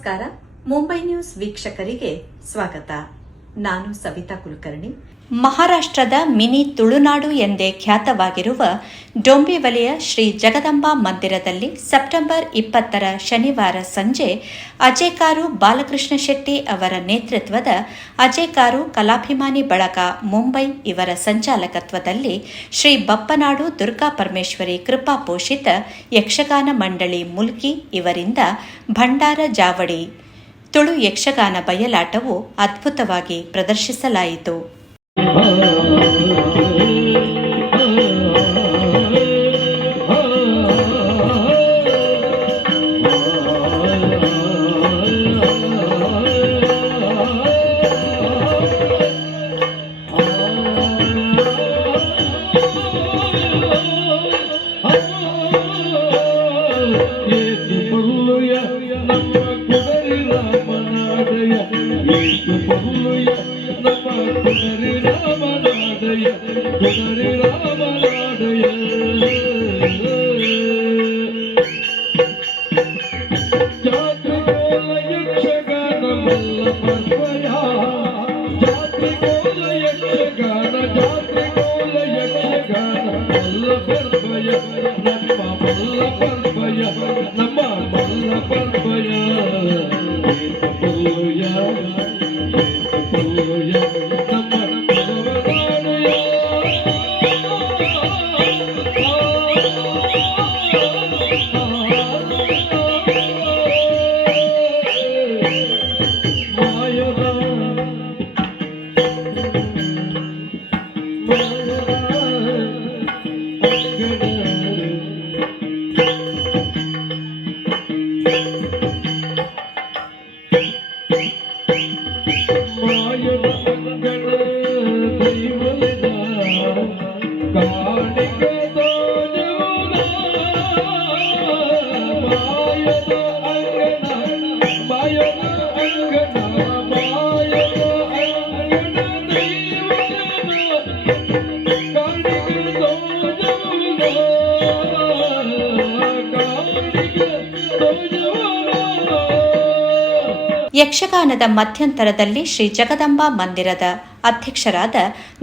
ನಮಸ್ಕಾರ. ಮುಂಬೈ ನ್ಯೂಸ್ ವೀಕ್ಷಕರಿಗೆ ಸ್ವಾಗತ. ನಾನು ಸವಿತಾ ಕುಲಕರ್ಣಿ. ಮಹಾರಾಷ್ಟ್ರದ ಮಿನಿ ತುಳುನಾಡು ಎಂದೇ ಖ್ಯಾತವಾಗಿರುವ ಡೊಂಬಿವಲಿಯ ಶ್ರೀ ಜಗದಂಬಾ ಮಂದಿರದಲ್ಲಿ ಸೆಪ್ಟೆಂಬರ್ ಇಪ್ಪತ್ತರ ಶನಿವಾರ ಸಂಜೆ ಅಜೇಕಾರು ಬಾಲಕೃಷ್ಣ ಶೆಟ್ಟಿ ಅವರ ನೇತೃತ್ವದ ಅಜೇಕಾರು ಕಲಾಭಿಮಾನಿ ಬಳಗ ಮುಂಬೈ ಇವರ ಸಂಚಾಲಕತ್ವದಲ್ಲಿ ಶ್ರೀ ಬಪ್ಪನಾಡು ದುರ್ಗಾ ಪರಮೇಶ್ವರಿ ಕೃಪಾಪೋಷಿತ ಯಕ್ಷಗಾನ ಮಂಡಳಿ ಮುಲ್ಕಿ ಇವರಿಂದ ಭಂಡಾರ ಜಾವಡಿ ತುಳು ಯಕ್ಷಗಾನ ಬಯಲಾಟವು ಅದ್ಭುತವಾಗಿ ಪ್ರದರ್ಶಿಸಲಾಯಿತು. ಏತು ಯಕ್ಷಗಾನದ ಮಧ್ಯಂತರದಲ್ಲಿ ಶ್ರೀ ಜಗದಂಬಾ ಮಂದಿರದ ಅಧ್ಯಕ್ಷರಾದ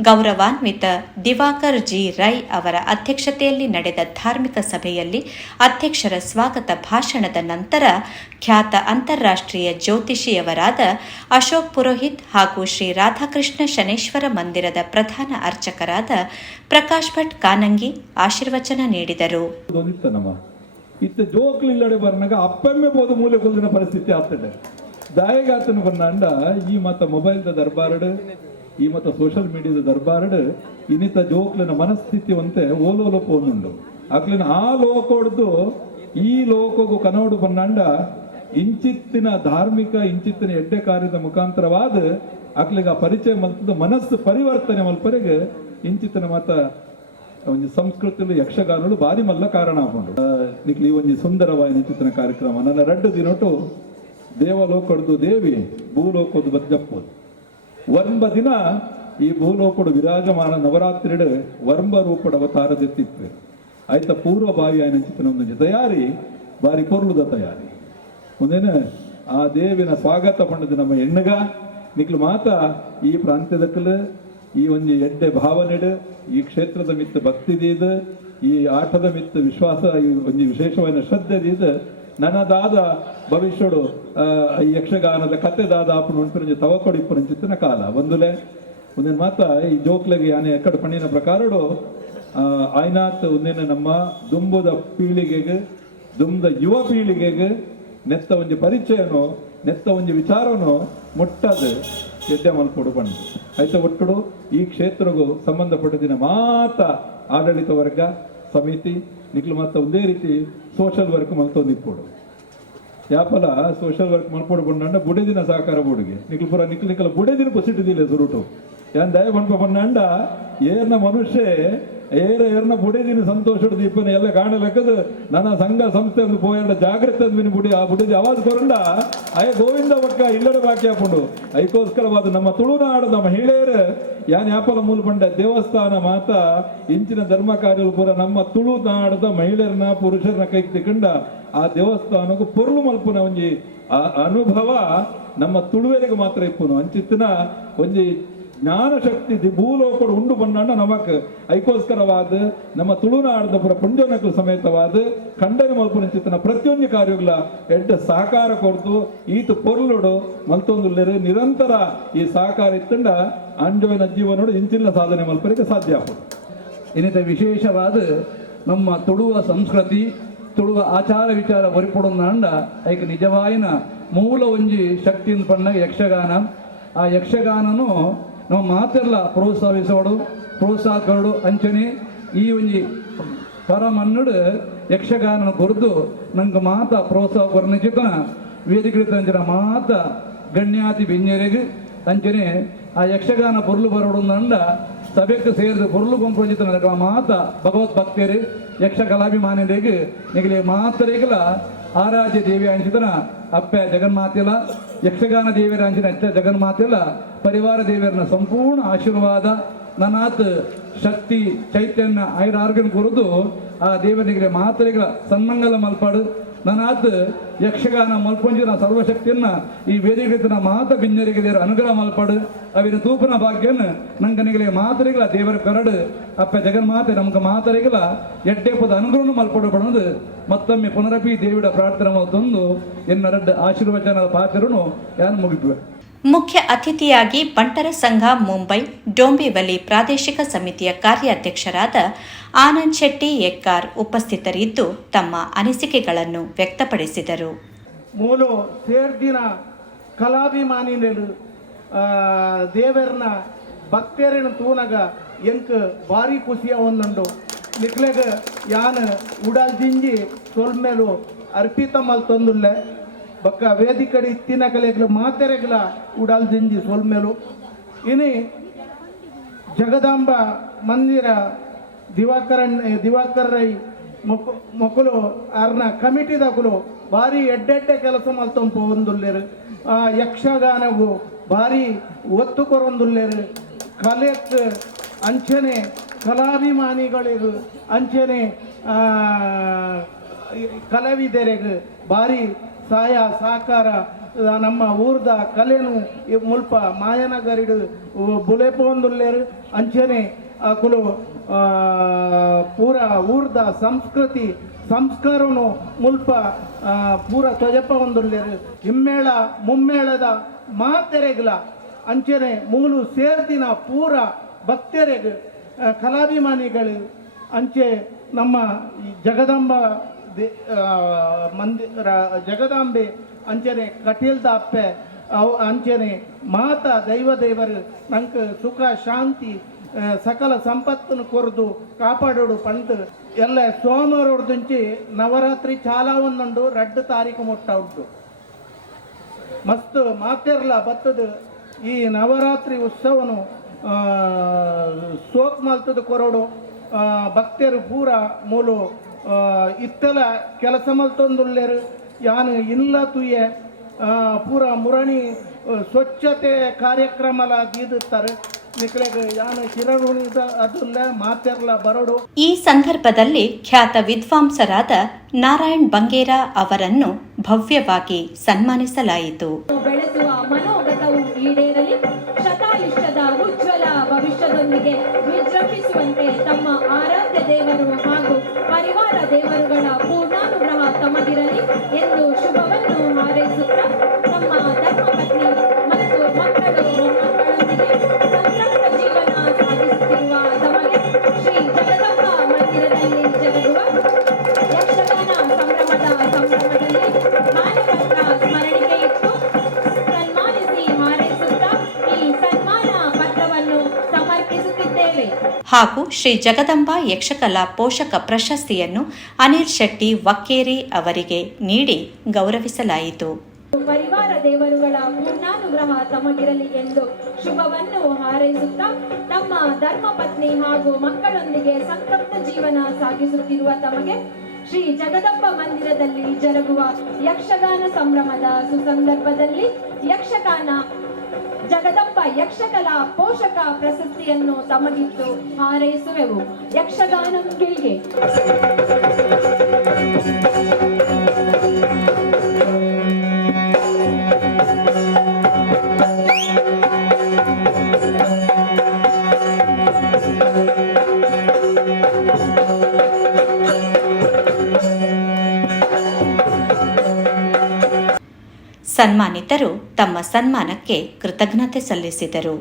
ಗೌರವಾನ್ವಿತ ದಿವಾಕರ್ ಜಿ ರೈ ಅವರ ಅಧ್ಯಕ್ಷತೆಯಲ್ಲಿ ನಡೆದ ಧಾರ್ಮಿಕ ಸಭೆಯಲ್ಲಿ ಅಧ್ಯಕ್ಷರ ಸ್ವಾಗತ ಭಾಷಣದ ನಂತರ ಖ್ಯಾತ ಅಂತಾರಾಷ್ಟ್ರೀಯ ಜ್ಯೋತಿಷಿಯವರಾದ ಅಶೋಕ್ ಪುರೋಹಿತ್ ಹಾಗೂ ಶ್ರೀ ರಾಧಾಕೃಷ್ಣ ಶನೇಶ್ವರ ಮಂದಿರದ ಪ್ರಧಾನ ಅರ್ಚಕರಾದ ಪ್ರಕಾಶ್ ಭಟ್ ಕಾನಂಗಿ ಆಶೀರ್ವಚನ ನೀಡಿದರು. ಇತ್ತ ಜೋಕ್ಲಿಲ್ಲಡೆ ಬರ್ನಾಗ ಅಪ್ಪಮ್ಮೆ ಬೋದು ಮೂಲೆ ಕುಲ್ದಿನ ಪರಿಸ್ಥಿತಿ ಆಗ್ತದೆ. ದಾಯಗಾತನ ಬಂದಾಂಡ, ಈ ಮತ್ತ ಮೊಬೈಲ್ದ ದರ್ಬಾರಡ್, ಈ ಮತ್ತ ಸೋಷಿಯಲ್ ಮೀಡಿಯಾದ ದರ್ಬಾರಡ್, ಇನ್ನಿತ ಜೋಕ್ಲಿನ ಮನಸ್ಥಿತಿ ಒಂತೆ ಓಲೋಲ ಪೋನುಂಡು ಅಕ್ಲಿನ ಆ ಲೋಕೋಡ್ದು, ಈ ಲೋಕಗೂ ಕನೋಡು ಬಂದಾಂಡ, ಇಂಚಿತ್ತಿನ ಧಾರ್ಮಿಕ, ಇಂಚಿತ್ತಿನ ಎಡ್ಡೆ ಕಾರ್ಯದ ಮುಖಾಂತರವಾದ ಆ ಪರಿಚಯ ಮಲ್ತದ ಮನಸ್ಸು ಪರಿವರ್ತನೆ ಮಲ್ಪರಿಗೆ ಇಂಚಿತ್ತಿನ ಮತ ಒಂಜಿ ಸಂಸ್ಕೃತಿಲು ಯಕ್ಷಗಾನಗಳು ಬಾರಿ ಮಲ್ಲ ಕಾರಣ ಆಪುಂಡು. ನಿಕ್ಲಿ ಒಂಜಿ ಸುಂದರವಾಯಿನ ಚಿತ್ರಣ ಕಾರ್ಯಕ್ರಮ ನನ್ನ ರಡ್ಡು ದಿನೊಟ್ಟು ದೇವಲೋಕಡ್ದು ದೇವಿ ಭೂಲೋಕದ ಬಜ್ಜಪ್ಪೋದು ವರ್ಮ ದಿನ ಈ ಭೂಲೋಕಡು ವಿರಾಜಮಾನ ನವರಾತ್ರಿಡ್ ವರ್ಮ ರೂಪಡ ಅವತಾರದೆತ್ತಿತ್ತು ಆಯ್ತ ಪೂರ್ವ ಬಾವಿ ಆಯ್ನ ಚಿತ್ರ ಒಂದೊಂದು ತಯಾರಿ, ಬಾರಿ ಪೊರ್ಲುದ ತಯಾರಿ. ಮುಂದೇನ ಆ ದೇವಿನ ಸ್ವಾಗತ ಪಂಡದ ನಮ್ಮ ಹೆಣ್ಣಗ. ನಿಕ್ಲು ಮಾತ ಈ ಪ್ರಾಂತ್ಯದಕ್ಕಲು ಈ ಒಂದು ಎಡ್ಡೆ ಭಾವನೆಡು, ಈ ಕ್ಷೇತ್ರದ ಮಿತ್ತ ಭಕ್ತಿದೀದ, ಈ ಆಟದ ಮಿತ್ತ ವಿಶ್ವಾಸ, ಈ ಒಂದು ವಿಶೇಷವಾದ ಶ್ರದ್ಧೆದೀದ ನನ್ನದಾದ ಭವಿಷ್ಯಡು ಆ, ಈ ಯಕ್ಷಗಾನದ ಕಥೆದಾದ ಆಪಣ ಉಂಟು ತವಕೊಡಿಪ್ಪನ ಚಿತ್ತನ ಕಾಲ. ಒಂದುಲೆ ಒಂದಿನ ಮಾತ ಈ ಜೋಕ್ಲೆಗೆ ಯಾನೆ ಎಕ್ಕಡ ಪಣ್ಣಿನ ಪ್ರಕಾರಡು ಆ, ಆಯ್ನಾತ್ ಒಂದಿನ ನಮ್ಮ ದುಂಬುದ ಪೀಳಿಗೆಗೆ ದುಂಬದ ಯುವ ಪೀಳಿಗೆಗೆ ನೆತ್ತ ಒಂಜಿ ಪರಿಚಯನೋ ನೆತ್ತ ಒಂಜಿ ವಿಚಾರನೋ ಮುಟ್ಟದ ಎಡ್ಡೆ ಮಲ್ಪಡು ಬಂದು ಆಯ್ತಾ ಒಟ್ಟುಡು ಈ ಕ್ಷೇತ್ರಗೂ ಸಂಬಂಧಪಟ್ಟದಿನ ಮಾತ ಆಡಳಿತ ವರ್ಗ ಸಮಿತಿ ನಿಕ್ಲು ಮಾತ ಒಂದೇ ರೀತಿ ಸೋಷಲ್ ವರ್ಕ್ ಮಲ್ತೊಂದಿಪ್ಪೋಡು ಯಾಪಲ ಸೋಷಲ್ ವರ್ಕ್ ಮಲ್ಪೊಡು ಬಂಡ ಬುಡೆದಿನ ಸಹಕಾರ ಬೋರ್ಡ್ಗೆ. ನಿಕ್ಲು ಪುರ ನಿಕ್ಲು ಬುಡೆ ದಿನ ಪೊಸಿಟಿದಿಲ್ಲ ಸುರುಟು ಯಾನ್ ದಯ ಬಂಪ ಬಂಡ ಏರ್ನ ಮನುಷ್ಯ ಏರ ಏರ್ನ ಬುಡೆದಿನ, ಸಂತೋಷದ ದೀಪನ ಎಲ್ಲ ಕಾಣಲೆಕ್ಕದ ನನ್ನ ಸಂಘ ಸಂಸ್ಥೆ ಒಂದು ಪೋಯಡ ಜಾಗೃತ ಅಂದ್ಮಿನ ಬುಡಿ, ಆ ಬುಡಿ ಅವಾಜ್ ಕೊರಂಡ. ಅಯ್ಯ, ಗೋವಿಂದ ಒಕ್ಕ ಇಲ್ಲಡ ಬಾಕಿ ಹಾಕೊಂಡು ಐಕೋಸ್ಕರವಾದ ನಮ್ಮ ತುಳುನಾಡದ ಮಹಿಳೆಯರು ಯಾನ್ ಯಾಪಲ ಮೂಲ ಬಂಡ ದೇವಸ್ಥಾನ ಮಾತ ಇಂಚಿನ ಧರ್ಮ ಕಾರ್ಯಗಳು ಪೂರ ನಮ್ಮ ತುಳುನಾಡದ ಮಹಿಳೆಯರನ್ನ, ಪುರುಷರನ್ನ ಕೈ ತಿಕೊಂಡ ಆ ದೇವಸ್ಥಾನಕ್ಕೂ ಪೊರ್ಲು ಮಲ್ಪುನ ಒಂಜಿ ಆ ಅನುಭವ ನಮ್ಮ ತುಳುವೆರಿಗೆ ಮಾತ್ರ ಇಪ್ಪನು. ಅಂಚಿತ್ತಿನ ಒಂಜಿ ದಿ ಭೂಲೋಕಡು ಉಂಡು ಬಂದ ನಮಕ್ ಐಕೋಸ್ಕರವಾದ, ನಮ್ಮ ತುಳುನಾಡದ ಪುರ ಪುಂಜನಕ್ಕಲು ಸಮೇತವಾದ, ಖಂಡನೆ ಮಲ್ಪುನ ಚಿತ್ತನ ಪ್ರತಿಯೊಂದು ಕಾರ್ಯಗಳ ಎಡ್ಡ ಸಹಕಾರ ಕೊಡ್ತು ಈತ ಪೊರ್ಲುಡು ಮಲ್ತೊಂದು ನಿರಂತರ ಈ ಸಹಕಾರ ಇತ್ತಂಡ ಅಂಜೋಯ್ನ ಜೀವನೋಡು ಇಂಚಿನ ಸಾಧನೆ ಮಲ್ಪರಿಗೆ ಸಾಧ್ಯ ಆಗ್ಬೋದು ಇನ್ನಿತ ವಿಶೇಷವಾದ ನಮ್ಮ ತುಳುವ ಸಂಸ್ಕೃತಿ, ತುಳುವ ಆಚಾರ ವಿಚಾರ ಒರಿಪೊಡೊಂದಾಂಡ ಐಕ ನಿಜವಾಯಿನ ಮೂಲ ಒಂಜಿ ಶಕ್ತಿಯಿಂದ ಪಂಡ ಯಕ್ಷಗಾನ. ಆ ಯಕ್ಷಗಾನನು ನಾವು ಮಾತೆಲ್ಲ ಪ್ರೋತ್ಸಾಹಿಸೋಡು ಪ್ರೋತ್ಸಾಹ ಕೊಡು ಅಂಚನೆ ಈ ಒಂಜಿ ಪರಮನ್ನುಡು ಯಕ್ಷಗಾನ ಕೊರ್ದು ನಂಗೆ ಮಾತ ಪ್ರೋತ್ಸಾಹ ಕೊರನ ಚಿತ್ತನ ವೇದಿಕೆ ಅಂಚನ ಮಾತ ಗಣ್ಯಾತಿ ಬಿಂಜರಿಗೆ ಅಂಚನೆ ಆ ಯಕ್ಷಗಾನ ಪೊರ್ಲು ನಂಡ ಸಭೆಗೆ ಸೇರಿದ ಪೊರ್ಲು ಕೊಂಪೊಂಜಿತ ಮಾತ ಭಗವತ್ ಭಕ್ತರು ಯಕ್ಷ ಕಲಾಭಿಮಾನಿಗಳಿಗೆ ನಿಗಲಿ ಮಾತ್ರ ಆರಾಧ್ಯ ದೇವಿ ಅಂಚಿತನ ಅಪ್ಪ ಜಗನ್ಮಾತೆಲ ಯಕ್ಷಗಾನ ದೇವಿಯರ ಅಂಚಿನ ಅಚ್ಚ ಜಗನ್ಮಾತೆಲ ಪರಿವಾರ ದೇವಿಯರನ್ನ ಸಂಪೂರ್ಣ ಆಶೀರ್ವಾದ ನನಾತ್ ಶಕ್ತಿ, ಚೈತನ್ಯ, ಐರಾರ್ಗನ್ ಆ ದೇವನಿಗೆ ಮಾತ್ರೆಗಳ ಸನ್ಮಂಗಲ ಮಲ್ಪಾಡು. ನನಾತ್ ಯಕ್ಷಗಾನ ಮಲ್ಪಂಜಿನ ಸರ್ವಶಕ್ತಿಯನ್ನ ಈ ವೇದಿಕೆತನ ಮಾತ ಬಿಂಜರಿಗೆ ಅನುಗ್ರಹ ಮಲ್ಪಡು. ಅವಿನ ತೂಪನ ಭಾಗ್ಯನ ನಂಗನಿಗೆ ಮಾತರಿಗಳ ದೇವರ ಕರಡು. ಅಪ್ಪ ಜಗನ್ಮಾತೆ, ನಮ್ಗೆ ಮಾತರಿಗಳ ಎಡ್ಡೆಪ್ಪದ ಅನುಗ್ರಹ ಮಲ್ಪಡು ಪಡೋದು ಮತ್ತೊಮ್ಮೆ ಪುನರಪಿ ದೇವಿಡ ಪ್ರಾರ್ಥನೆ ತಂದು ಎನ್ನರಡ್ಡ ಆಶೀರ್ವಚನದ ಪಾತ್ರನು ಯಾರು ಮುಗಿದ್ವೆ. ಮುಖ್ಯ ಅತಿಥಿಯಾಗಿ ಬಂಟರ ಸಂಘ, ಮುಂಬೈ ಡೋಂಬಿವಲಿ ಪ್ರಾದೇಶಿಕ ಸಮಿತಿಯ ಕಾರ್ಯಾಧ್ಯಕ್ಷರಾದ ಆನಂದ್ ಶೆಟ್ಟಿ ಎಕ್ಕಾರ್ ಉಪಸ್ಥಿತರಿದ್ದು ತಮ್ಮ ಅನಿಸಿಕೆಗಳನ್ನು ವ್ಯಕ್ತಪಡಿಸಿದರು. ಮೂಲು ಸೇರ್ದಿನ ಕಲಾಭಿಮಾನಿಗಳು ದೇವರನ ಭಕ್ತರಿನ ತೂನಗ ಎಂಕ್ ಭಾರಿ ಖುಷಿಯ ಒಂದುಂಡು ನಿಕ್ಲೆಗ ಯಾನ್ ಉಡಲ್ ಜಿಂಜಿ ಸೊಲ್ಮೇಲು ಅರ್ಪಿತ ಮಲ್ ಬೊಕ್ಕ ಬಕ್ಕ ವೇದಿಕಡಿ ಇತ್ತಿನ ಕಲೆಗಳ ಮಾತೆರೆಗಳ ಉಡಲ್ ಜಿಂಜಿ ಸೊಲ್ಮೇಲು. ಇನಿ ಜಗದಾಂಬ ಮಂದಿರ ದಿವಾಕರನ್ ದಿವಾಕರ್ ರೈ ಮೊಕ್ ಅರ್ನ ಕಮಿಟಿದಕುಲು ಭಾರಿ ಎಡ್ಡೆಡ್ಡೆ ಕೆಲಸ ಮಲ್ತೊಂಪು ಆ ಯಕ್ಷಗಾನವು ಭಾರಿ ಒತ್ತು ಕೊರೊಂದುಲ್ಲೇರು. ಕಲೆಕ್ ಅಂಚನೆ ಕಲಾಭಿಮಾನಿಗಳಿಗೂ ಅಂಚನೆ ಕಲಾವಿದರಿಗೆ ಭಾರಿ ಸಹಾಯ, ಸಹಕಾರ ನಮ್ಮ ಊರ್ದ ಕಲೆನು ಮುಲ್ಪ ಮಾಯನಗರಿಡು ಬುಲೆಪೊಂದುಲ್ಲೇರು ಅಂಚನೆ ಅಕುಲು ಆ, ಪೂರ ಊರ್ದ ಸಂಸ್ಕೃತಿ ಸಂಸ್ಕಾರನು ಮುಲ್ಪ ಪೂರ ತ್ವಜಪ್ಪ ಒಂದುಲ್ಲೇರು ಹಿಮ್ಮೇಳ ಮುಮ್ಮೇಳದ ಮಾತೆರೆಗ್ಲ. ಅಂಚನೆ ಮೂಲು ಸೇರ್ದಿನ ಪೂರ ಭಕ್ತರೆಗ್ ಕಲಾಭಿಮಾನಿಗಳು. ಅಂಚೆ ನಮ್ಮ ಜಗದಂಬ ದೇ- ಮಂದಿರ ಜಗದಾಂಬೆ ಅಂಚನೆ ಕಟೀಲ್ದ ಅಪ್ಪೆ ಅವು ಅಂಚನೆ ಮಾತ ದೈವ ದೇವರು. ನಂಕ ಸುಖ ಶಾಂತಿ ಸಕಲ ಸಂಪತ್ತನ್ನು ಕೊರದು ಕಾಪಾಡೋಡು ಪಂತ್ ಎಲ್ಲ ಸೋಮವಾರದಿಂಚಿ ನವರಾತ್ರಿ ಚಾಲ ಒಂದುಂಡು ರಡ್ಡು ತಾರೀಕು ಮುಟ್ಟ ಉಂಟು. ಮಸ್ತ್ ಮಾತೆರ್ಲ ಬತ್ತದ ಈ ನವರಾತ್ರಿ ಉತ್ಸವನು ಸೋಕ್ ಮಲ್ತದ ಕೊರಡು ಭಕ್ತರು ಪೂರ ಮೂಲು ಇತ್ತಲ ಕೆಲಸ ಮಲ್ತೊಂದುಳ್ಳೇರು ಯಾನು ಇಲ್ಲ ತುಯ್ಯ ಪೂರ ಮುರಣಿ ಸ್ವಚ್ಛತೆ ಕಾರ್ಯಕ್ರಮಲ ದೀದುತ್ತಾರೆ ಈ ಸಂದರ್ಭದಲ್ಲಿ ಖ್ಯಾತ ವಿದ್ವಾಂಸರಾದ ನಾರಾಯಣ್ ಬಂಗೇರ ಅವರನ್ನು ಭವ್ಯವಾಗಿ ಸನ್ಮಾನಿಸಲಾಯಿತು. ಬೆಳೆಸುವ ಮನೋಗತವು ಈಡೇರಲಿ ಶತಾಯುಷ್ಯದ ಉಜ್ವಲ ಭವಿಷ್ಯದೊಂದಿಗೆ ವಿಜೃಂಭಿಸುವಂತೆ ತಮ್ಮ ಆರಾಧ್ಯ ದೇವರು ಹಾಗೂ ಪರಿವಾರ ದೇವರುಗಳ ಪೂರ್ಣಾನುಗ್ರಹ ತಮಗಿರಲಿ ಎಂದು ಶುಭವನ್ನು ಹಾರೈಸುತ್ತಾ ಹಾಗೂ ಶ್ರೀ ಜಗದಂಬ ಯಕ್ಷಕಲಾ ಪೋಷಕ ಪ್ರಶಸ್ತಿಯನ್ನು ಅನಿಲ್ ಶೆಟ್ಟಿ ವಕ್ಕೇರಿ ಅವರಿಗೆ ನೀಡಿ ಗೌರವಿಸಲಾಯಿತು. ಪರಿವಾರ ದೇವರುಗಳ ಪೂರ್ಣಾನುಗ್ರಹ ತಮಗಿರಲಿ ಎಂದು ಶುಭವನ್ನು ಹಾರೈಸುತ್ತಾ ತಮ್ಮ ಧರ್ಮಪತ್ನಿ ಹಾಗೂ ಮಕ್ಕಳೊಂದಿಗೆ ಸಂತೃಪ್ತ ಜೀವನ ಸಾಗಿಸುತ್ತಿರುವ ತಮಗೆ ಶ್ರೀ ಜಗದಪ್ಪ ಮಂದಿರದಲ್ಲಿ ಜರುಗುವ ಯಕ್ಷಗಾನ ಸಂಭ್ರಮದ ಸುಸಂದರ್ಭದಲ್ಲಿ ಯಕ್ಷಗಾನ ಜಗದಪ್ಪ ಯಕ್ಷಕಲಾ ಪೋಷಕ ಪ್ರಶಸ್ತಿಯನ್ನು ತಮಗಿತ್ತು ಹಾರೈಸುವೆವು. ಯಕ್ಷಗಾನ ಗಿಲ್ಗೆ ಸನ್ಮಾನಿತರು ತಮ್ಮ ಸನ್ಮಾನಕ್ಕೆ ಕೃತಜ್ಞತೆ ಸಲ್ಲಿಸಿದರು.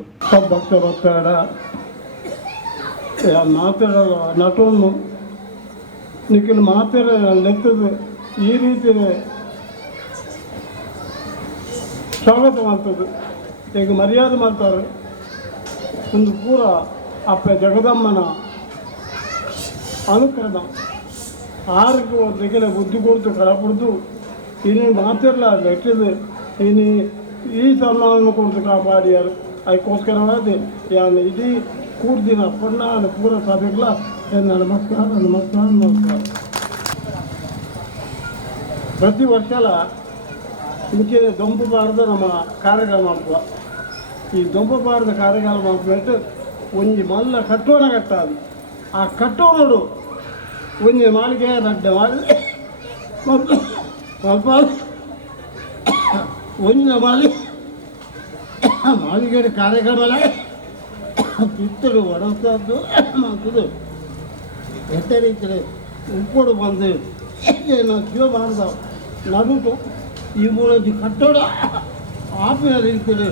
ಈ ರೀತಿ ಸ್ವಾಗತ ಮಾಡ್ತದೆ. ಈಗ ಮರ್ಯಾದೆ ಮಾಡ್ತಾರೆ. ಒಂದು ಪೂರ ಅಪ್ಪ ಜಗದಮ್ಮನ ಅನುಕರಣ. ಆರಿಗೆ ಒಂದು ಬುದ್ಧಿ ಕೊಡ್ತು, ಕಳಪಡ್ದು. ಇನ್ನು ಮಾತಿರಲ್ಲ ಲೆಕ್ಕದ ಇನ್ನು ಈ ಸನ್ಮಾನ ಕೊಡ್ತು ಕಾಪಾಡಿಯಾರು ಅದಕ್ಕೋಸ್ಕರವಾದ ಯಾನು ಇಡೀ ಕೂಡ್ದಿನ ಪುಣ್ಣ ಪೂರ ಸಭೆಗಳ ನಮಸ್ಕಾರ ನಮಸ್ಕಾರ ನಮಸ್ಕಾರ ಪ್ರತಿ ವರ್ಷಲ ಇಂಚೆ ದೊಂಪು ಬಾರದ ನಮ್ಮ ಕಾರ್ಯಕ್ರಮ ಮಾಡ್ತವ ಈ ದೊಂಪು ಬಾರದ ಕಾರ್ಯಕ್ರಮ ಮಾಡ್ಬಿಟ್ಟು ಒಂಜಿ ಮಲ್ಲ ಕಟ್ಟೋಣ ಕಟ್ಟಾದು ಆ ಕಟ್ಟೋನೋಡು ಒಂಜಿ ಮಾಳಿಗೆ ನಡ್ಡ ಮಾಡಿ ಸ್ವಲ್ಪ ಸ್ವಲ್ಪ ಒಂಜಿನ ಮಾಲಿ ಮಾಳಿಗೆ ಕಾರ್ಯಕ್ರಮ ಕಿತ್ತಡು ಒಡಸದ್ದು ಮಾಡ್ತದು ಎತ್ತರಿದ್ರೆ ಉಪ್ಪೊಡು ಬಂದು ಏನು ಜೀವ ಮಾಡ್ದ ನಡುಟು ಈ ಮೂಲದಿ ಕಟ್ಟೋಡ ಆಪಿನ ರೀತಿಯಲ್ಲಿ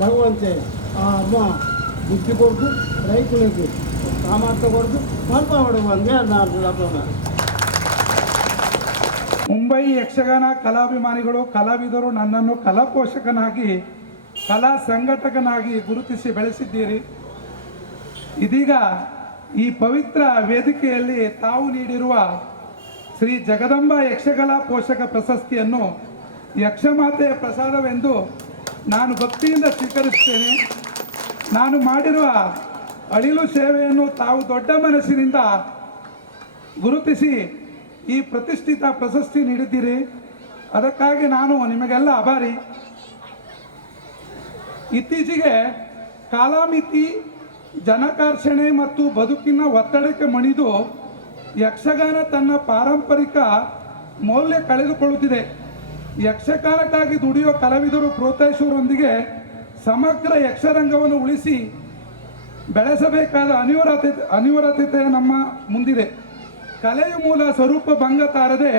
ಭಗವಂತೆ ಆ ಅಮ್ಮ ಬುದ್ಧಿ ಕೊಡ್ತು ರೈತರಿಗೆ ಸಾಮರ್ಥ್ಯ ಕೊಡ್ತು ಸ್ವಲ್ಪ ಹೊಡೆ ಬಂದೆ ನಾನು ಹಬ್ಬನ ಮುಂಬೈ ಯಕ್ಷಗಾನ ಕಲಾಭಿಮಾನಿಗಳು, ಕಲಾವಿದರು ನನ್ನನ್ನು ಕಲಾ ಪೋಷಕನಾಗಿ ಕಲಾ ಸಂಘಟಕನಾಗಿ ಗುರುತಿಸಿ ಬೆಳೆಸಿದ್ದೀರಿ. ಇದೀಗ ಈ ಪವಿತ್ರ ವೇದಿಕೆಯಲ್ಲಿ ತಾವು ನೀಡಿರುವ ಶ್ರೀ ಜಗದಂಬ ಯಕ್ಷಕಲಾ ಪೋಷಕ ಪ್ರಶಸ್ತಿಯನ್ನು ಯಕ್ಷಮಾತೆಯ ಪ್ರಸಾದವೆಂದು ನಾನು ಭಕ್ತಿಯಿಂದ ಸ್ವೀಕರಿಸುತ್ತೇನೆ. ನಾನು ಮಾಡಿರುವ ಅಳಿಲು ಸೇವೆಯನ್ನು ತಾವು ದೊಡ್ಡ ಮನಸ್ಸಿನಿಂದ ಗುರುತಿಸಿ ಈ ಪ್ರತಿಷ್ಠಿತ ಪ್ರಶಸ್ತಿ ನೀಡಿದ್ದೀರಿ ಅದಕ್ಕಾಗಿ ನಾನು ನಿಮಗೆಲ್ಲ ಆಭಾರಿ ಇತ್ತೀಚೆಗೆ ಕಾಲಾಮಿತಿ, ಜನಕರ್ಷಣೆ ಮತ್ತು ಬದುಕಿನ ಒತ್ತಡಕ್ಕೆ ಮಣಿದು ಯಕ್ಷಗಾನ ತನ್ನ ಪಾರಂಪರಿಕ ಮೌಲ್ಯ ಕಳೆದುಕೊಳ್ಳುತ್ತಿದೆ. ಯಕ್ಷಗಾನಕ್ಕಾಗಿ ದುಡಿಯುವ ಕಲಾವಿದರು ಪ್ರೋತ್ಸಾಹಿಸುವರೊಂದಿಗೆ ಸಮಗ್ರ ಯಕ್ಷರಂಗವನ್ನು ಉಳಿಸಿ ಬೆಳೆಸಬೇಕಾದ ಅನಿವಾರ್ಯತೆ ಅನಿವಾರ್ಯತೆ ನಮ್ಮ ಮುಂದಿದೆ. ಕಲೆಯ ಮೂಲ ಸ್ವರೂಪ ಭಂಗ ತಾರದೆ